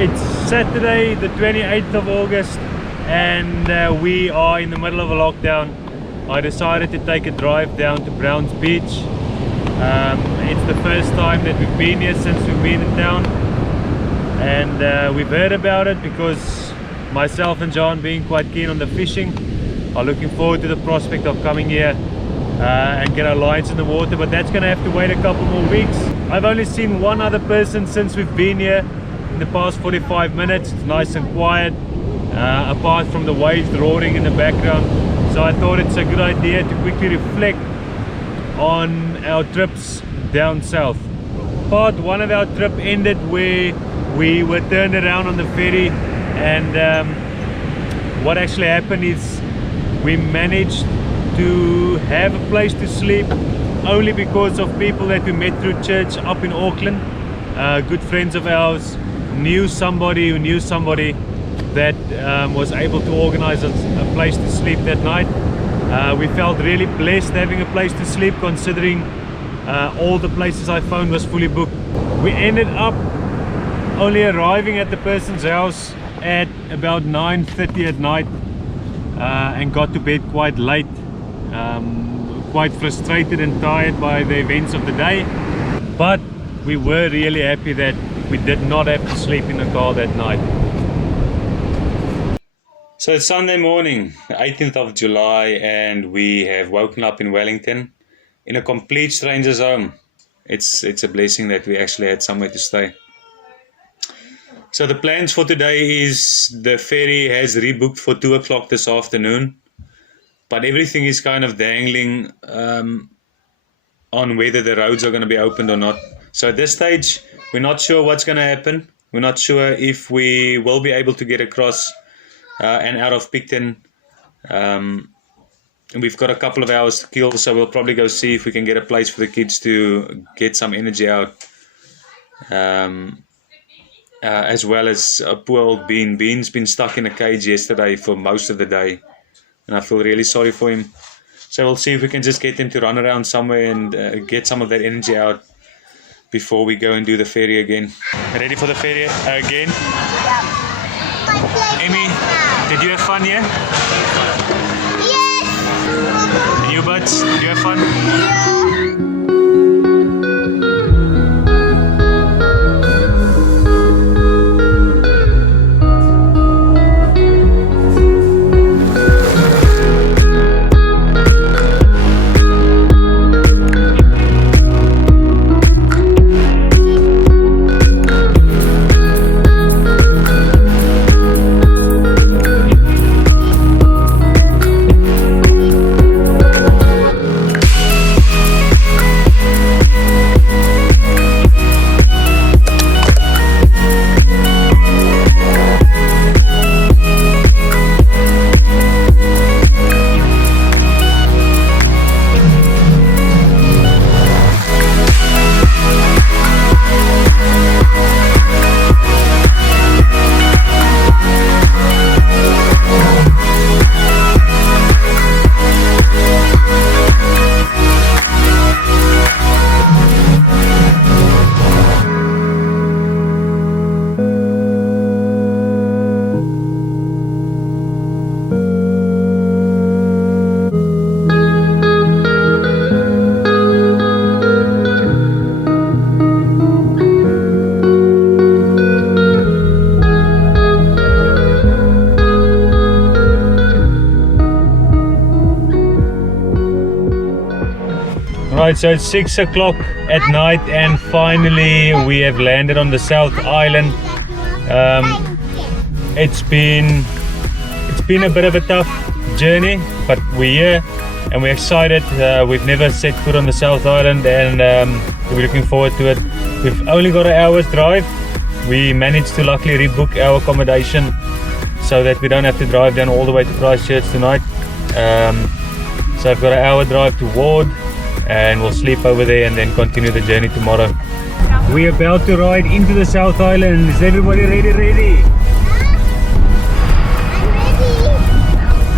It's Saturday the 28th of August and we are in the middle of a lockdown. I decided to take a drive down to Browns Beach. It's the first time that we've been here since we've been in town, and we've heard about it because myself and John, being quite keen on the fishing, are looking forward to the prospect of coming here and get our lines in the water, but that's gonna have to wait a couple more weeks. I've only seen one other person since we've been here in the past 45 minutes. It's nice and quiet, apart from the waves roaring in the background. So I thought it's a good idea to quickly reflect on our trips down south. Part one of our trip ended where we were turned around on the ferry, and what actually happened is we managed to have a place to sleep only because of people that we met through church up in Auckland. Good friends of ours knew somebody who knew somebody that was able to organize us a place to sleep that night. We felt really blessed having a place to sleep, considering all the places I found was fully booked. We ended up only arriving at the person's house at about 9:30 at night and got to bed quite late, quite frustrated and tired by the events of the day, but we were really happy that we did not have to sleep in the car that night. So it's Sunday morning, the 18th of July, and we have woken up in Wellington in a complete stranger's home. It's a blessing that we actually had somewhere to stay. So the plans for today is the ferry has rebooked for 2 o'clock this afternoon, but everything is kind of dangling on whether the roads are going to be opened or not. So at this stage, we're not sure what's going to happen. We're not sure if we will be able to get across and out of Picton. We've got a couple of hours to kill, so we'll probably go see if we can get a place for the kids to get some energy out. As well as poor old Bean. Bean's been stuck in a cage yesterday for most of the day, and I feel really sorry for him. So we'll see if we can just get him to run around somewhere and get some of that energy out before we go and do the ferry again. Ready for the ferry again? Yeah. Amy, did you have fun here? Yes! And you, Buds, did you have fun? Yeah. Right, so it's 6 o'clock at night and finally we have landed on the South Island. It's been a bit of a tough journey, but we're here and we're excited. We've never set foot on the South Island, and we're looking forward to it. We've only got an hour's drive. We managed to luckily rebook our accommodation so that we don't have to drive down all the way to Christchurch tonight. So I've got an hour drive to Ward, and we'll sleep over there and then continue the journey tomorrow. We're about to ride into the South Island. Is everybody ready? I'm ready.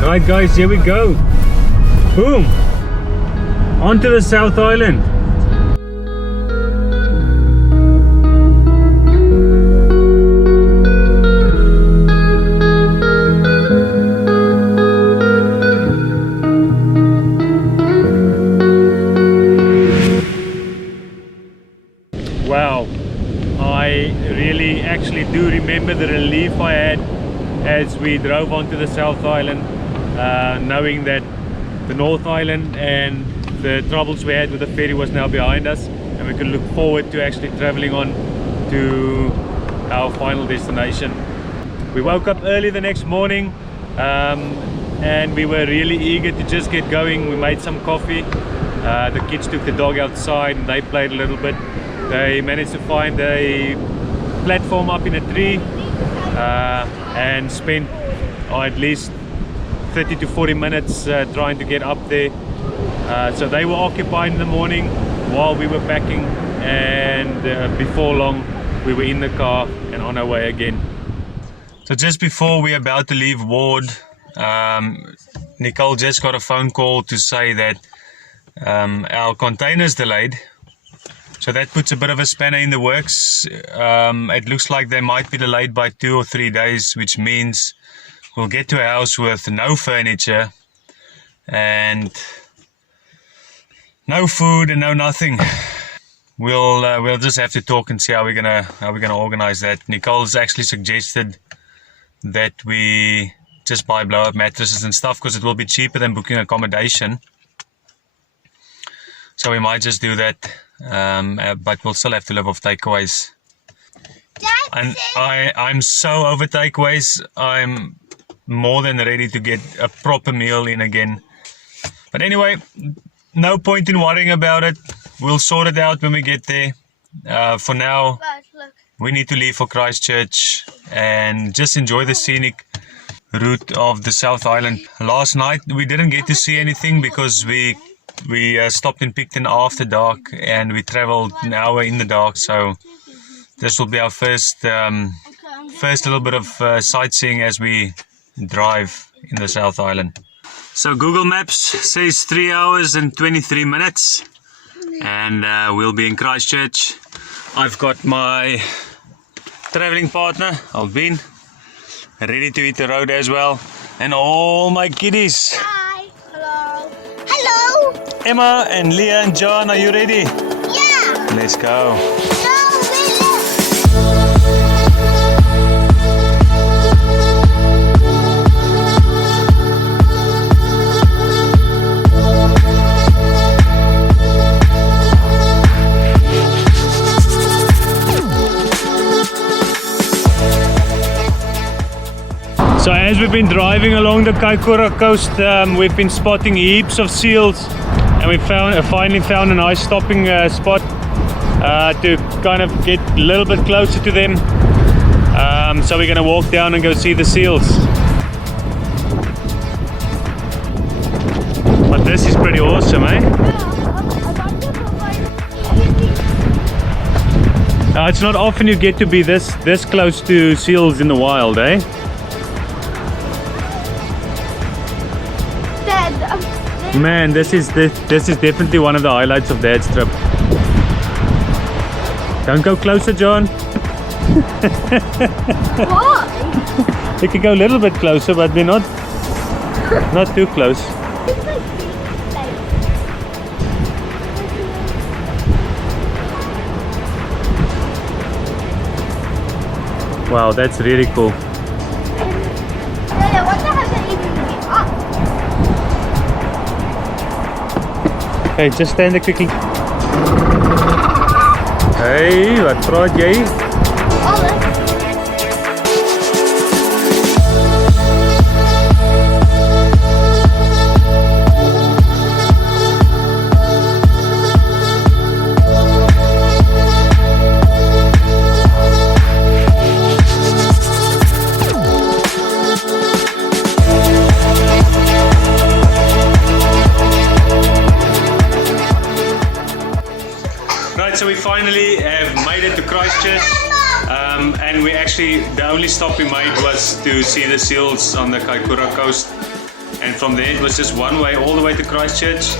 Right guys, here we go. Boom! Onto the South Island. I really actually do remember the relief I had as we drove onto the South Island, knowing that the North Island and the troubles we had with the ferry was now behind us, and we could look forward to actually traveling on to our final destination. We woke up early the next morning, and we were really eager to just get going. We made some coffee. The kids took the dog outside and they played a little bit. They managed to find a platform up in a tree, and spent at least 30 to 40 minutes trying to get up there. So they were occupied in the morning while we were packing, and before long we were in the car and on our way again. So just before we're about to leave Ward, Nicole just got a phone call to say that our container's delayed. So that puts a bit of a spanner in the works. It looks like they might be delayed by 2 or 3 days, which means we'll get to a house with no furniture and no food and no nothing. We'll just have to talk and see how we're gonna organize that. Nicole's actually suggested that we just buy blow-up mattresses and stuff because it will be cheaper than booking accommodation. So we might just do that, but we'll still have to live off takeaways. And I'm so over takeaways. I'm more than ready to get a proper meal in again. But anyway, no point in worrying about it. We'll sort it out when we get there. For now, we need to leave for Christchurch and just enjoy the scenic route of the South Island. Last night we didn't get to see anything because we stopped in Picton after dark and we traveled an hour in the dark. So this will be our first little bit of sightseeing as we drive in the South Island. So Google Maps says 3 hours and 23 minutes, and we'll be in Christchurch. I've got my traveling partner, Albin, ready to hit the road as well, and all my kiddies. Hi. Hello. Hello. Emma and Leah and John, are you ready? Yeah. Let's go. So as we've been driving along the Kaikōura Coast, we've been spotting heaps of seals, and we finally found a nice stopping spot to kind of get a little bit closer to them. So we're going to walk down and go see the seals. But this is pretty awesome, eh? It's not often you get to be this close to seals in the wild, eh? Man, this is definitely one of the highlights of Dad's trip. Don't go closer, John. Why? You can go a little bit closer, but we're not too close. Wow, that's really cool. Hey, just stand there quickly. Hey, wat praat jy? Alles. So we finally have made it to Christchurch, and the only stop we made was to see the seals on the Kaikōura Coast, and from there it was just one way all the way to Christchurch.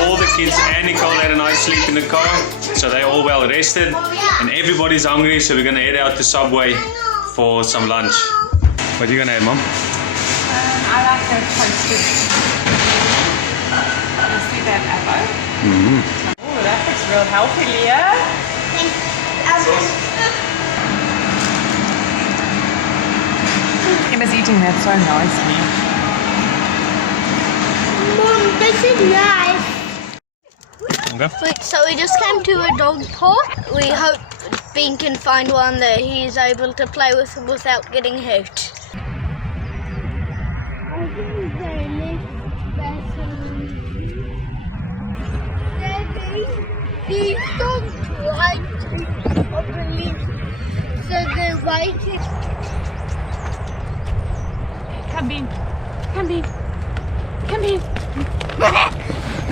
All the kids and Nicole had a nice sleep in the car, so they're all well rested, and everybody's hungry, so we're gonna head out to Subway for some lunch. What are you gonna have, Mom? I like the toasted. You see that apple? Mm-hmm. Oh, that looks real healthy, Leah. eating that so nicely. Mom, this is nice. Okay. So we just came to a dog park. We hope Bean can find one that he's able to play with without getting hurt. These dogs like to believe, so they're waiting. Come Bean. Come Bean. Come Bean.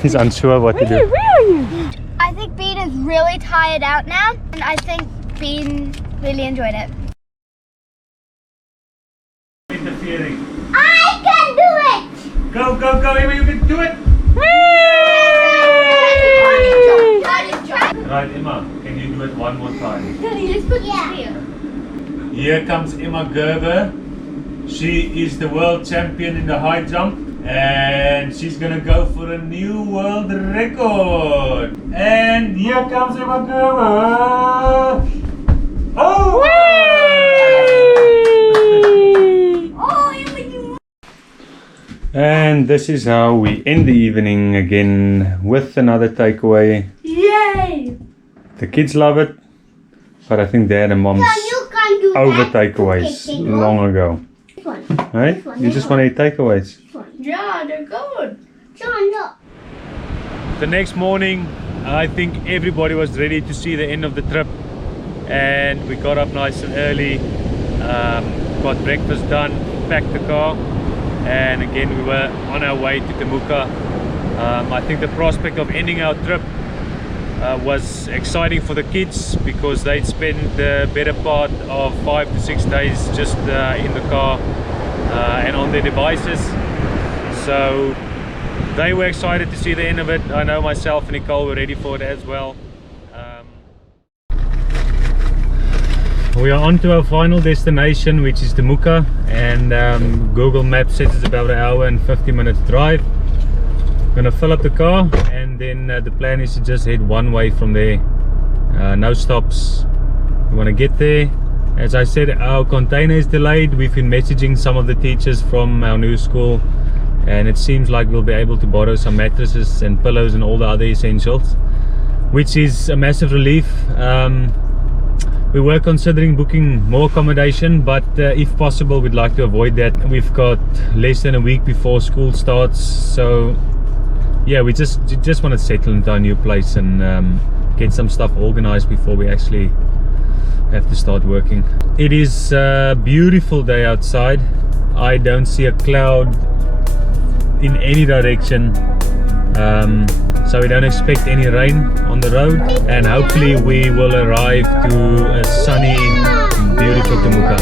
He's unsure what to do. Where are you? I think Bean is really tired out now, and I think Bean really enjoyed it. Interfering. I can do it! Go, go, go, Emma, you can do it! Right, Emma, can you do it one more time? Daddy, let's put here. Here comes Emma Gerber. She is the world champion in the high jump. And she's gonna go for a new world record. And here comes Emma Gerber. Oh! And this is how we end the evening again with another takeaway. Yay! The kids love it, but I think Dad and Mom's over takeaways long ago. Right? You just want to eat takeaways. Yeah, they're good. John, look. The next morning, I think everybody was ready to see the end of the trip, and we got up nice and early, got breakfast done, packed the car, and again we were on our way to Temuka. I think the prospect of ending our trip was exciting for the kids because they'd spent the better part of 5 to 6 days just in the car and on their devices. So they were excited to see the end of it. I know myself and Nicole were ready for it as well. We are on to our final destination, which is Temuka, and Google Maps says it's about an hour and 50 minutes drive. Gonna fill up the car, and then the plan is to just head one way from there. No stops. We want to get there. As I said, our container is delayed. We've been messaging some of the teachers from our new school, and it seems like we'll be able to borrow some mattresses and pillows and all the other essentials, which is a massive relief. We were considering booking more accommodation, but if possible we'd like to avoid that. We've got less than a week before school starts, so yeah, we just want to settle into our new place and get some stuff organized before we actually have to start working. It is a beautiful day outside. I don't see a cloud in any direction, so we don't expect any rain on the road, and hopefully we will arrive to a sunny, beautiful Temuka.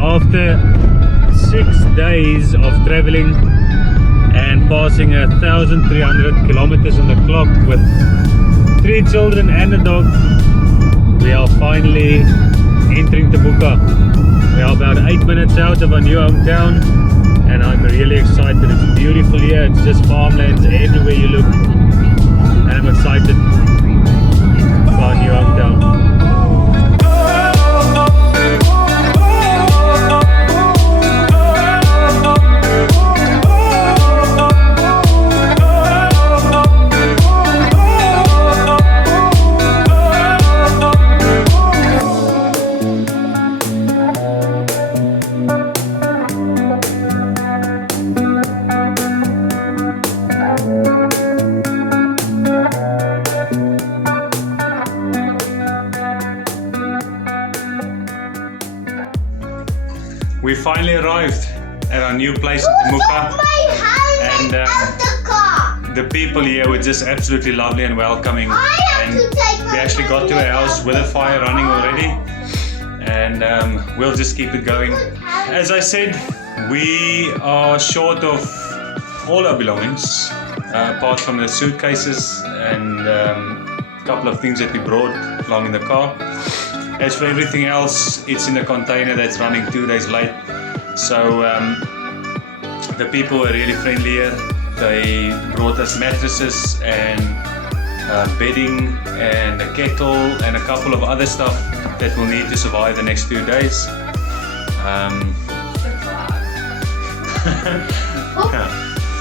After 6 days of traveling and passing 1,300 kilometers on the clock with 3 children and a dog, we are finally entering Temuka. We are about 8 minutes out of our new hometown, and I'm really excited. It's beautiful here. It's just farmlands everywhere you look, and I'm excited for our new hometown. We finally arrived at our new place in Temuka, and the people here were just absolutely lovely and welcoming, and we actually got to a house with a fire running already, and we'll just keep it going. As I said, We are short of all our belongings, apart from the suitcases and a couple of things that we brought along in the car. As for everything else, it's in a container that's running 2 days late. So the people were really friendly here. They brought us mattresses and bedding and a kettle and a couple of other stuff that we'll need to survive the next 2 days.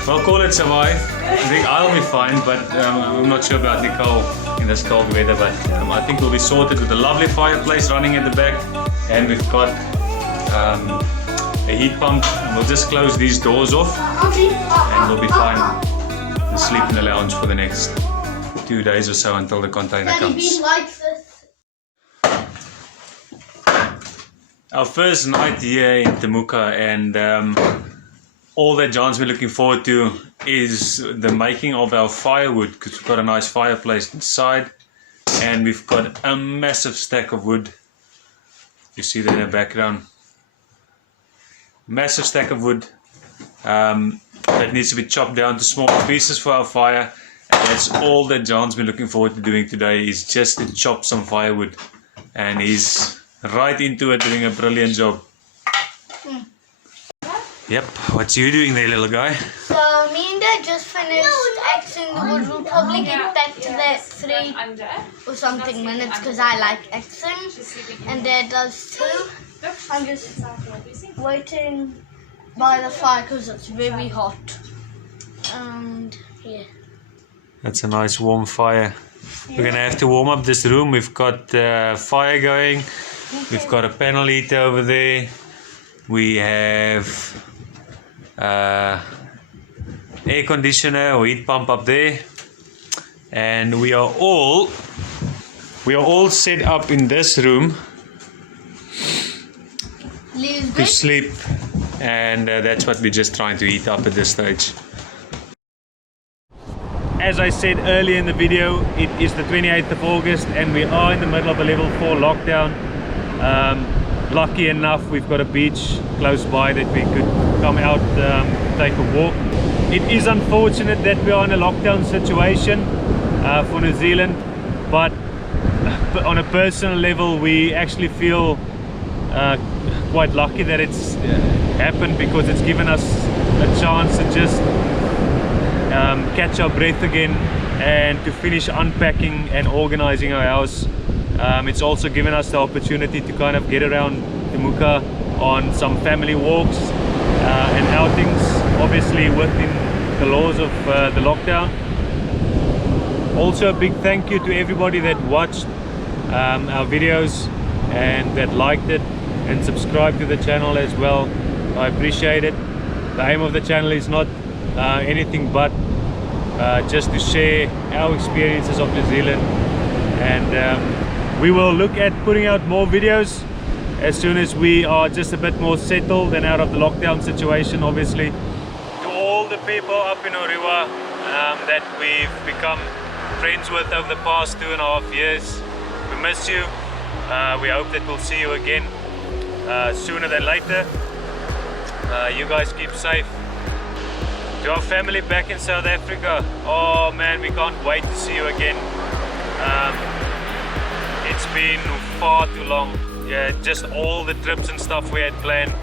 We'll call it survive. I think I'll be fine, but I'm not sure about Nicole in this cold weather, but I think we'll be sorted with a lovely fireplace running at the back, and we've got a heat pump. We'll just close these doors off and we'll be fine and sleep in the lounge for the next 2 days or so until the container comes. Our first night here in Temuka, and all that John's been looking forward to is the making of our firewood, because we've got a nice fireplace inside and we've got a massive stack of wood. You see that in the background. Massive stack of wood that needs to be chopped down to small pieces for our fire. And that's all that John's been looking forward to doing today, is just to chop some firewood. And he's right into it, doing a brilliant job. Yep, what's you doing there, little guy? So me and Dad just finished Xing the wood. We'll probably get back to that 3 or something minutes because I like Xing and Dad does too. I'm just waiting by the fire because it's very hot. And yeah. That's a nice warm fire. We're gonna have to warm up this room. We've got fire going. We've got a panel heater over there. We have air conditioner or heat pump up there, and we are all set up in this room to sleep, and that's what we're just trying to heat up at this stage. As I said earlier in the video, it is the 28th of August and we are in the middle of a level 4 lockdown. Lucky enough, we've got a beach close by that we could come out, take a walk. It is unfortunate that we are in a lockdown situation for New Zealand, but on a personal level we actually feel quite lucky that it's happened, because it's given us a chance to just catch our breath again and to finish unpacking and organizing our house. It's also given us the opportunity to kind of get around Temuka on some family walks and outings, obviously within the laws of the lockdown. Also a big thank you to everybody that watched our videos and that liked it and subscribed to the channel as well. I appreciate it. The aim of the channel is not anything but just to share our experiences of New Zealand, and we will look at putting out more videos as soon as we are just a bit more settled and out of the lockdown situation, obviously. To all the people up in Orewa that we've become friends with over the past 2.5 years, we miss you. We hope that we'll see you again sooner than later. You guys keep safe. To our family back in South Africa, oh man, we can't wait to see you again. It's been far too long. Yeah, just all the trips and stuff we had planned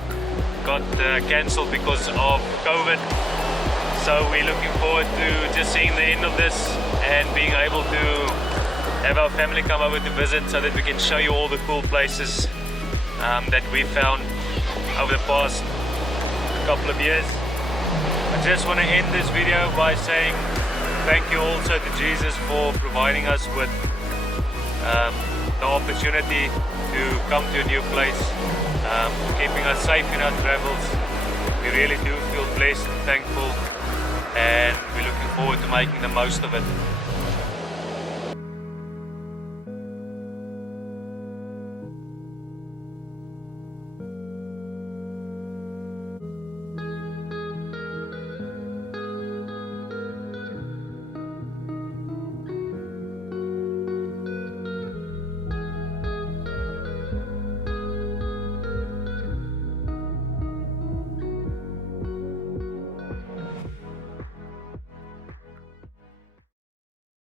got cancelled because of COVID. So we're looking forward to just seeing the end of this and being able to have our family come over to visit so that we can show you all the cool places that we found over the past couple of years. I just want to end this video by saying thank you also to Jesus for providing us with the opportunity to come to a new place, keeping us safe in our travels. We really do feel blessed and thankful, and we're looking forward to making the most of it.